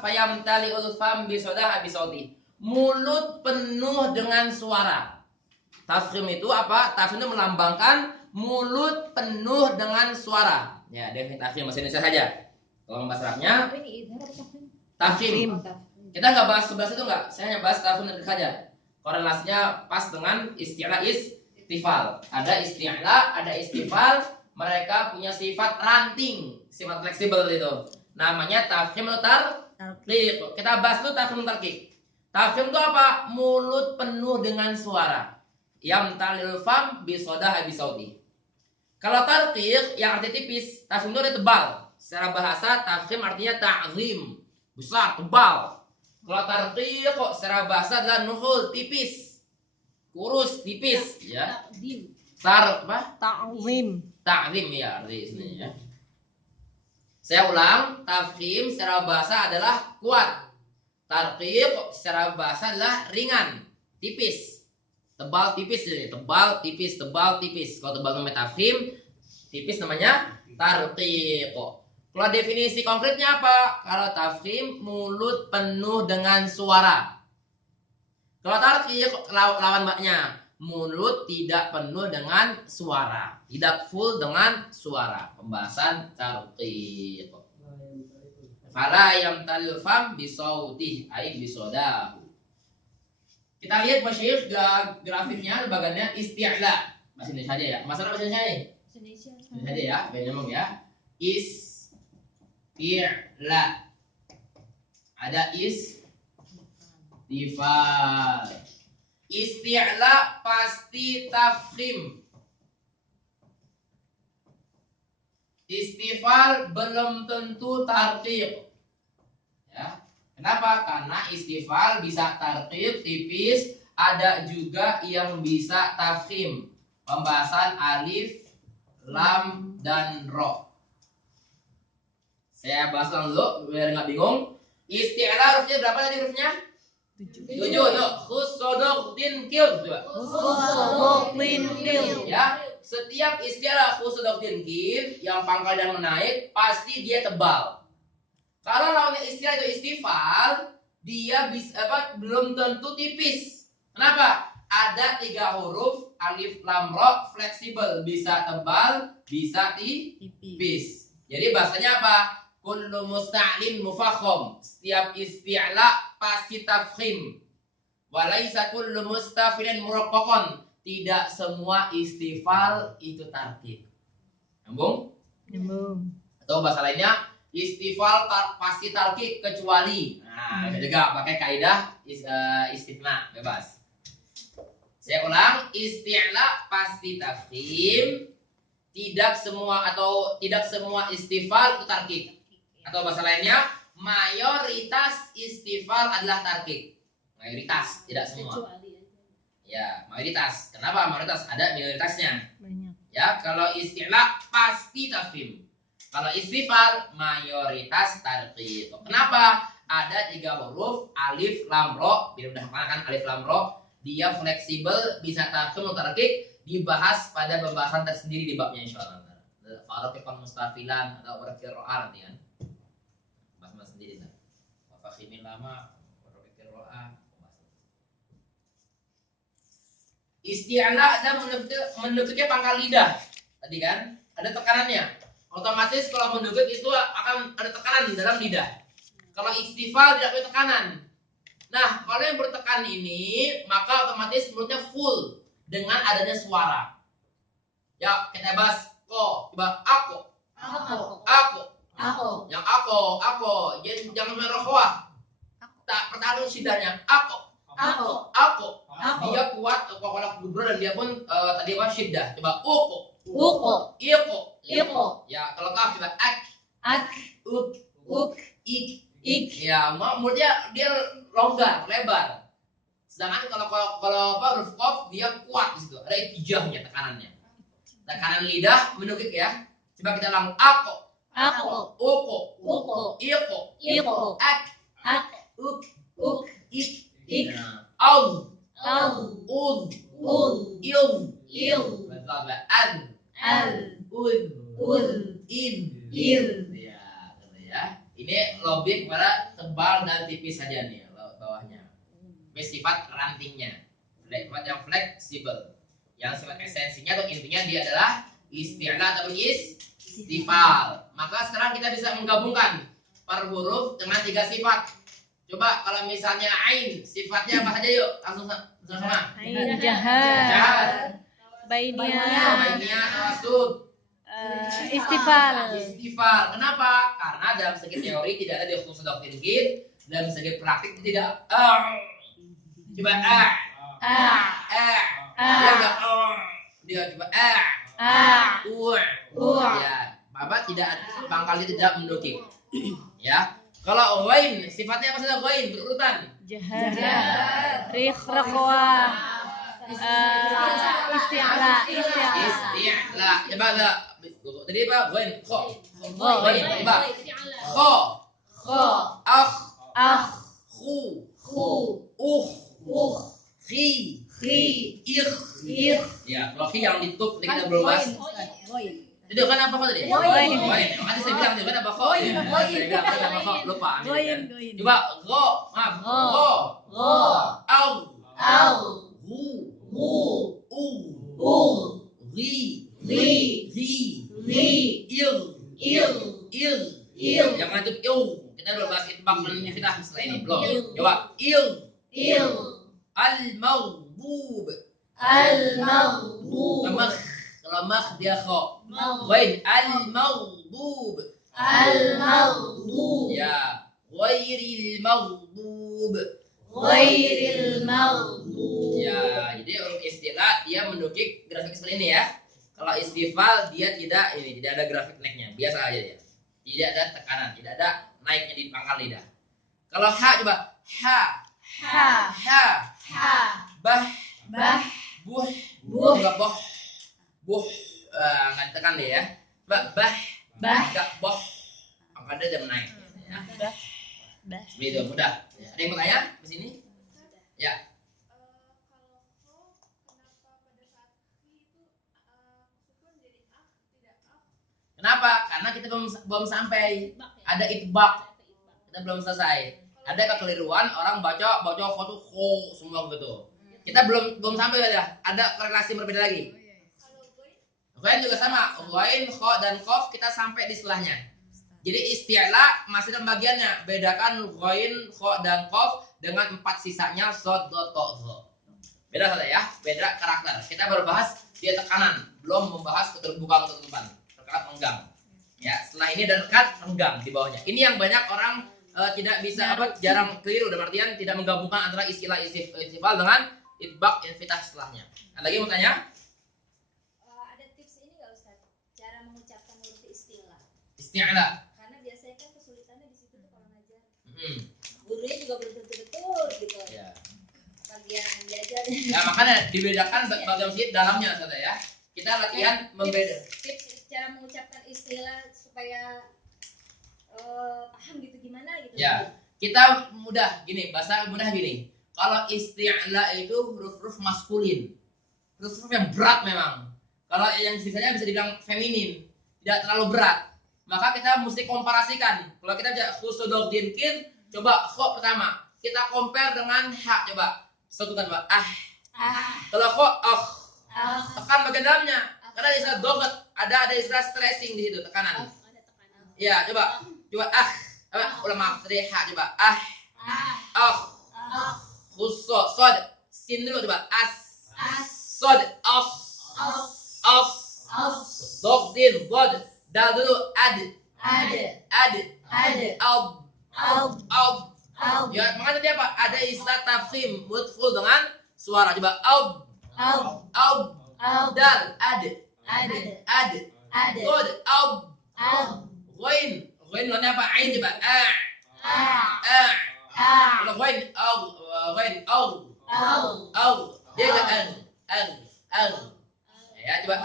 Fayamtali'ul fam bisodah bisauti. Mulut penuh dengan suara. Tafkhim itu apa? Tafkhim itu melambangkan mulut penuh dengan suara. Ya, definisi tafkhim bahasa Indonesia saja. Kalau bahasa Arabnya tafkhim. Kita nggak bahas 11 itu nggak. Saya hanya bahas tafkhim saja. Korelasinya pas dengan isti'la istifal. Ada isti'la, ada istifal. Mereka punya sifat ranting, sifat fleksibel itu. Namanya tafkhim atau tarqiq. Kita bahas dulu tafkhim tarqiq. Tafkhim itu apa? Mulut penuh dengan suara. Yamtalil fam bisodah bisauti. Kalau tarqiq yang artinya tipis, tafkhim itu ada tebal. Secara bahasa tafkhim artinya ta'zim, besar, tebal. Kalau tarqiq kok secara bahasa adalah nuhul, tipis, kurus, tipis, ya. Ta'zim ya artinya ya. Saya ulang, tafkhim secara bahasa adalah kuat. Tarqiq secara bahasa adalah ringan, tipis. Tebal tipis jadi tebal tipis tebal tipis. Kalau tebal namanya tafkhim, tipis namanya tarqiq. Kalau definisi konkretnya apa? Kalau tafkhim mulut penuh dengan suara. Kalau tarqiq lawan mbaknya, mulut tidak penuh dengan suara, tidak full dengan suara. Pembahasan tarqiq. Fala yamtalil fam bisautih ay bisodah. Kita lihat masyayikh grafiknya bagiannya isti'la. Bahasa Indonesia aja ya. Masalah bahasa Indonesia nih. Indonesia aja ya, biar nyambung ya. Isti'la. Ada istifal. Isti'la pasti tafkhim. Istifal belum tentu tarqiq. Ya. Kenapa? Karena istifal bisa tarqiq tipis, ada juga yang bisa tafkhim. Pembahasan alif, lam, dan ro. Saya bahas dulu biar nggak bingung. Isti'la hurufnya berapa tadi hurufnya? 7. Yuk, khusodoktin kil. Ya, setiap isti'la khusodoktin kil yang pangkal dan menaik pasti dia tebal. Kalau lawannya istilah itu istifal, dia bisa belum tentu tipis. Kenapa? Ada 3 huruf alif lam ro fleksibel, bisa tebal, bisa tipis. Jadi bahasanya apa? Kullu musta'lin mufakham. Setiap isti'la pasti tafkhim. Walaisa kullu mustafilin muraqqaqan. Tidak semua istifal itu tarqiq. Nyambung? Nyambung. Atau bahasa lainnya, istifal pasti tarqiq kecuali. Nah, juga pakai kaidah istifna, bebas. Saya ulang, isti'la pasti tafkhim. Tidak semua istifal itu tarqiq. Atau bahasa lainnya, mayoritas istifal adalah tarqiq. Mayoritas, tidak semua. Ya, mayoritas. Kenapa mayoritas? Ada minoritasnya. Banyak. Ya, kalau isti'la pasti tafkhim. Kalau istifal mayoritas tarqiq. Kenapa? Ada 3 huruf alif lam ro. Bila udah kan alif lam ro, dia fleksibel, bisa tafkhim atau tarqiq. Dibahas pada pembahasan tersendiri di babnya insyaallah. Faraqiqan mustafilan atau warqira'ah nanti kan. Bahas sendiri kan. Fakhimil lama warqira'ah. Isti'la ada menunjukkan pangkal lidah. Tadi kan ada tekanannya. Otomatis kalau menunjuk itu akan ada tekanan dalam lidah. Kalau istifal tidak ada tekanan. Nah, kalau yang bertekan ini, maka otomatis mulutnya full dengan adanya suara. Ya, kita bahas ko, coba aku. Yang aku. Jangan merokok. Tak pertaruh sidahnya. Aku. Dia kuat kalau gugur dan dia pun tadi apa syiddah. Coba uku. Iqo. Ya, kalau kaf coba ak. Ik. Ya, mulutnya dia longgar, lebar. Sedangkan kalau huruf qaf dia kuat di situ. Ada itijahnya tekanannya. Tekanan lidah menukik ya. Coba kita ulang aku. Uku. Iqo. Ak. Ik. Uz. Il. An. Uz. In. Ya, gitu ya. Ini lebih kepada tebal dan tipis saja nih bawahnya. Ini sifat rantingnya. Sifat yang fleksibel. Yang sifat esensinya atau intinya dia adalah isti'la atau istifal. Maka sekarang kita bisa menggabungkan per huruf dengan 3 sifat. Coba kalau misalnya ain, sifatnya apa saja yuk? Langsung sama. Ain jahar. Bainiyah. Tawassut. Istifal. Istifal. Kenapa? Karena dalam segi teori tidak ada di khusus dokter gin, dalam segi praktik tidak. Coba dia enggak dia coba ya, Bapak tidak pangkalnya tidak mendukik. Ya. Kalau ghain sifatnya apa saja ghain berurutan? Jahar. Rikhraqa. Isti'la. Coba enggak. Tadi apa? Ghain kha. Ghain coba. Kha. Akh. Khu. Khi. Ya, kalau khi yang ditutup kita belum bahas. Itu kan apa kok tadi? Ghain. Makanya saya bilang itu kan apa kok? Saya bilang kan apa kok? Lupa. Coba gha, maaf. Gha. Au. Ri. Ir. Jangan itu kita belum bahas itbaq dan iftitah setelah ini belum. Coba al-maghdub. Kalau makh dia kha. Ghain al-maghdub. Ya, ghairil maghdub. Ya, jadi untuk istilah dia mendukik grafik seperti ini ya. Kalau istifal dia tidak ada grafik naiknya, biasa aja dia. Tidak ada tekanan, tidak ada naiknya di pangkal lidah. Kalau ha coba bah buh enggak buh nggak tekan deh ya. Bah enggak boh pangkal dia naik ya. Begitu mudah. Ada yang mau tanya di sini? Ya. Kenapa? Karena kita belum sampai. Ada itbaq. Kita belum selesai. Ada kekeliruan orang baca kho semua gitu. Kita belum sampai ya. Ada korelasi berbeda lagi. Ghain juga sama. Ghain, kho dan qaf kita sampai di setelahnya. Jadi isti'la masih dalam bagiannya. Bedakan ghain, kho dan qaf dengan 4 sisanya shad, dha, ta, dha. Beda saja ya. Beda karakter. Kita baru bahas dia tekanan, belum membahas keterbukaan. Rekat renggang. Ya, setelah ini ada rekat renggang di bawahnya. Ini yang banyak orang tidak bisa jarang keliru dalam artian tidak menggabungkan antara istilah istifal dengan itbaq infitah setelahnya. Ada lagi mau tanya? Ada tips ini enggak Ustaz? Cara mengucapkan huruf istilah. Isti'la. Karena biasanya kan kesulitannya di situ tuh kalau ngajar. Gurunya juga belum tentu betul gitu. Ya. Bagian diajar. Ya, makanya dibedakan bagian sit dalamnya saja ya. Kita latihan membeda. Tips cara mengucapkan istilah supaya paham gitu gimana gitu. Ya, kita mudah gini, bahasa mudah gini. Kalau isti'la itu huruf-huruf maskulin. Huruf-huruf yang berat memang. Kalau yang sisanya bisa dibilang feminin, tidak terlalu berat. Maka kita mesti komparasikan. Kalau kita bisa khusudogdin kir, coba kho pertama. Kita compare dengan ha, coba. Satukan Pak. Kalau kho tekan bagian dalamnya. Karena ada istilah dogat, ada istilah stressing di situ, tekanan. Ya, coba ulama tadi ha coba khusus sod sin dulu coba sod dogdin bod dal dulu ad ya makanya tadi apa ada istilah tafkhim mutful dengan suara coba dal ad god ghain lawannya apa? Ain coba. Kalau ghain dia enggak ya coba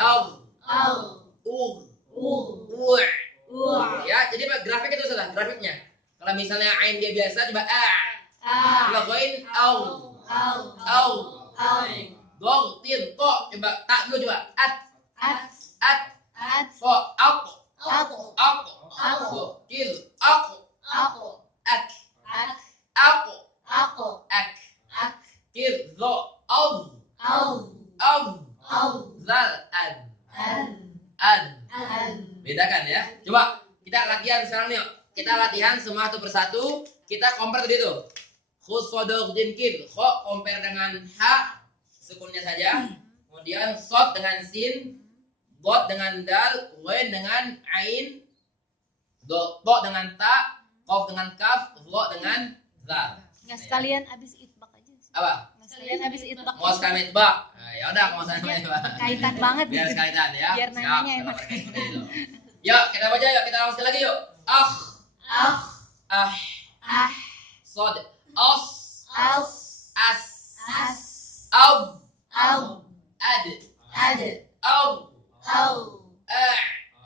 ya jadi Pak grafik itu salah grafiknya. Kalau misalnya ain dia biasa coba kalau ghain dong tin kok coba tak dulu coba kok kil Aku. Ak. Ak. Aku. Aku. Ak. Ak. Kir. Zo. Al. Au. Al. Au. Zal. Ad. An. Ad. An. Bedakan ya. Coba kita latihan sekarang yuk. Kita latihan semua satu persatu. Kita compare tadi tuh. Khusodok dimkin. Kho compare dengan ha. Sukunnya saja. Kemudian sod dengan sin. Bot dengan dal. Wen dengan ain. To dengan ta. Kof dengan kaf. Lo dengan zal. Nggak sekalian abis itbak aja sih. Apa? Nggak sekalian abis itbak. Mau sekali itbak. Nah, ya udah mau sekali itbak. Kaitan banget Biar gitu. sekalian ya. Biar Siap, nanyanya kalau enak. pakai seperti itu. Yuk kita baca yuk. Kita ulang sekali lagi yuk. Ah. Ah. Ah. Ah. Sod. Os. Aus. As. As. Ab. Au. Ad. Ad. Au. Au. Ah.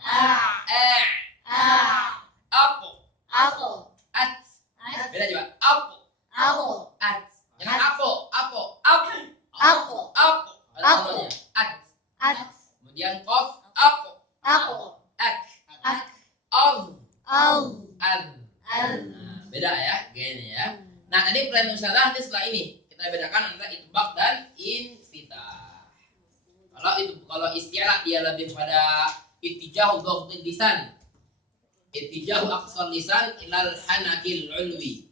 Ah. Eh. Ah. Apo. Aku. At. At. Beda coba. Apo. Aku. At. Jangan apo. Apo. Apo. Aku. Apo. Ada Apo. contohnya. At. At. Kemudian kof. Apo. Aku. Ak. Ak. Av. Au. Ad. An. Nah, beda ya. Gini ya. Nah, tadi plan usaha nanti setelah ini kita bedakan antara itbaq dan infitah. Kalau istilah dia lebih pada ittijahu dhaftil lisan. Ittijahu aqsal lisan ilal hanakil ulwi.